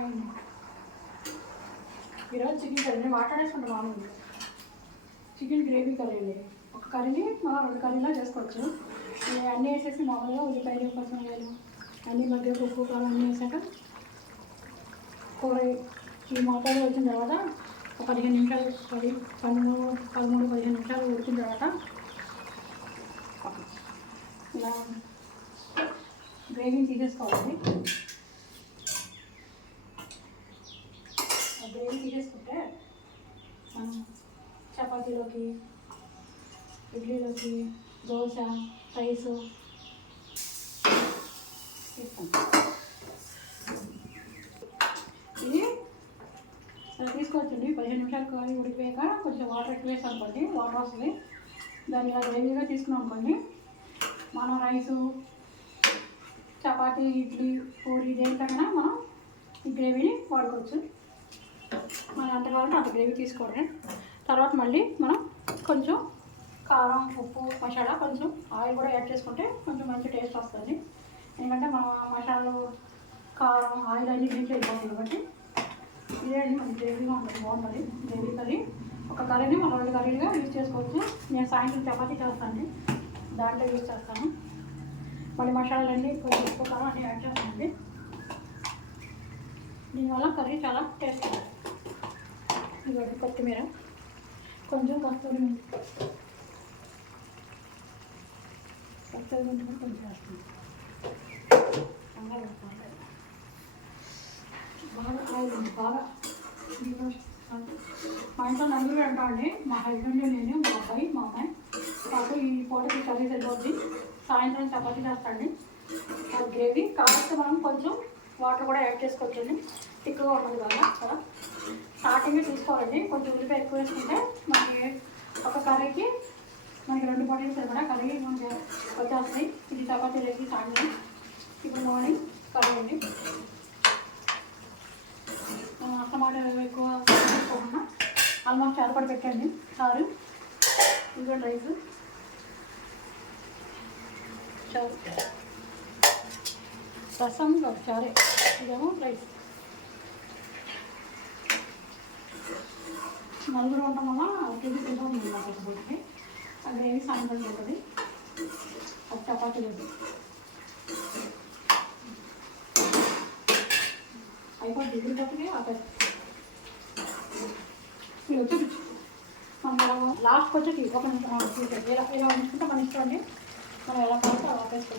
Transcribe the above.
అయింది ఈరోజు chicken curry. నేను మాట్లాడేసుకుంటా బాగుంది చికెన్ గ్రేవీ కర్రీ అండి. ఒక కర్రీని మనం రెండు కర్రీలా చేసుకోవచ్చు. అన్నీ వేసేసి మామూలుగా ఉల్లిపాయలు పచ్చిమిరకాయలు అన్ని మధ్య ఉప్పు కారం అన్నీ వేసాక కూర ఈ మోతాదు వచ్చిన తర్వాత ఒక పదిహేను నిమిషాలు పది పన్నెండు పదమూడు పదిహేను నిమిషాలు ఉడికిన తర్వాత ఇలా గ్రేవీని తీసేసుకోవాలి. గ్రేవీ తీసేసుకుంటే మనం చపాతీలోకి ఇడ్లీలోకి దోశ రైస్. తీస్తాం ఇది ఇలా తీసుకోవచ్చండి. పదిహేను నిమిషాలు కానీ ఉడికిపోయాక కొంచెం వాటర్ ఎక్కువ వేసాం అనుకోండి వాటర్ వస్తుంది. దాన్ని ఇలా గ్రేవీగా తీసుకున్నాం అనుకోండి మనం రైసు చపాతీ ఇడ్లీ పూరి దేనికైనా మనం ఈ గ్రేవీని వాడుకోవచ్చు. మనం ఎంత కావాలంటే అంత గ్రేవీ తీసుకోవడమే తర్వాత మళ్ళీ మనం కొంచెం కారం ఉప్పు మసాలా కొంచెం ఆయిల్ కూడా యాడ్ చేసుకుంటే కొంచెం మంచి టేస్ట్ వస్తుంది. ఎందుకంటే మన మసాలాలు కారం ఆయిల్ అన్ని దీంట్లో అయిపోతుంది కాబట్టి ఇదే అండి మనకి గ్రేవీగా ఉంటుంది బాగుంటుంది. Gravy curry. ఒక కర్రీని మనం రెండు కర్రీలుగా యూజ్ చేసుకోవచ్చు. నేను సాయంత్రం చపాతీ చేస్తాను దాంట్లో యూజ్ చేస్తాను. మళ్ళీ మసాలాలన్నీ కొంచెం ఉప్పు కారం అన్నీ యాడ్ చేస్తానండి. దీనివల్ల కర్రీ చాలా టేస్ట్ ఉంటుంది. ఇదిగోండి కొత్తిమీర. కొంచెం కస్తూరి ఉంది కస్తూరి మెంతి కూడా కొంచెం వేస్తుంది కంగారు బాగా ఆయిల్ ఉంది బాగా. మా ఇంట్లో నలుగురు అంటామండి మా హస్బెండ్ నేను మా అబ్బాయి మా అమ్మాయి. నాకు ఈ పూటకి కర్రీ సరిపోద్ది. సాయంత్రం చపాతీ చేస్తాండి గ్రేవీ. కాబట్టి మనం కొంచెం వాటర్ కూడా యాడ్ చేసుకోవచ్చండి. థిక్గా ఉంటుంది కదా కదా స్టార్టింగే చూసుకోవాలండి కొంచెం ఉల్లిపాయ ఎక్కువ వేసుకుంటే మనకి ఒక కర్రీకి మనకి రెండు పొట్టలు సరిపడా కర్రీ మనకి వచ్చేస్తాయి. ఇది చపాతీ లేకి సాయంత్రం ఇప్పుడు మార్నింగ్ కర్రీ అండి. టమాటాలు ఎక్కువ వేసుకోకుండా ఆల్మోస్ట్ ఏర్పాటు పెట్టండి. చారు ఇంకా రైస్ చారు. రసం ఒక చారే ఇదేమో రైస్ నలుగురు ఉంటాం వల్ల కేజీ తింటాం మేము నాకు ఒకటి ఆ గ్రేవీ సాయంత్రం ఉంటుంది ఒక చపాతీ లేదు అయిపోయి డిగ్రీ పట్టుకే ఆపేస్తాం ఇది వచ్చి మనం లాస్ట్కి వచ్చి ఒక నిమిషం ఆ, చూడండి. ఇలా ఇలా ఉంచుకుంటే మన ఇష్టం అండి మనం ఎలా కావాలంటే అలా వేసుకోవచ్చు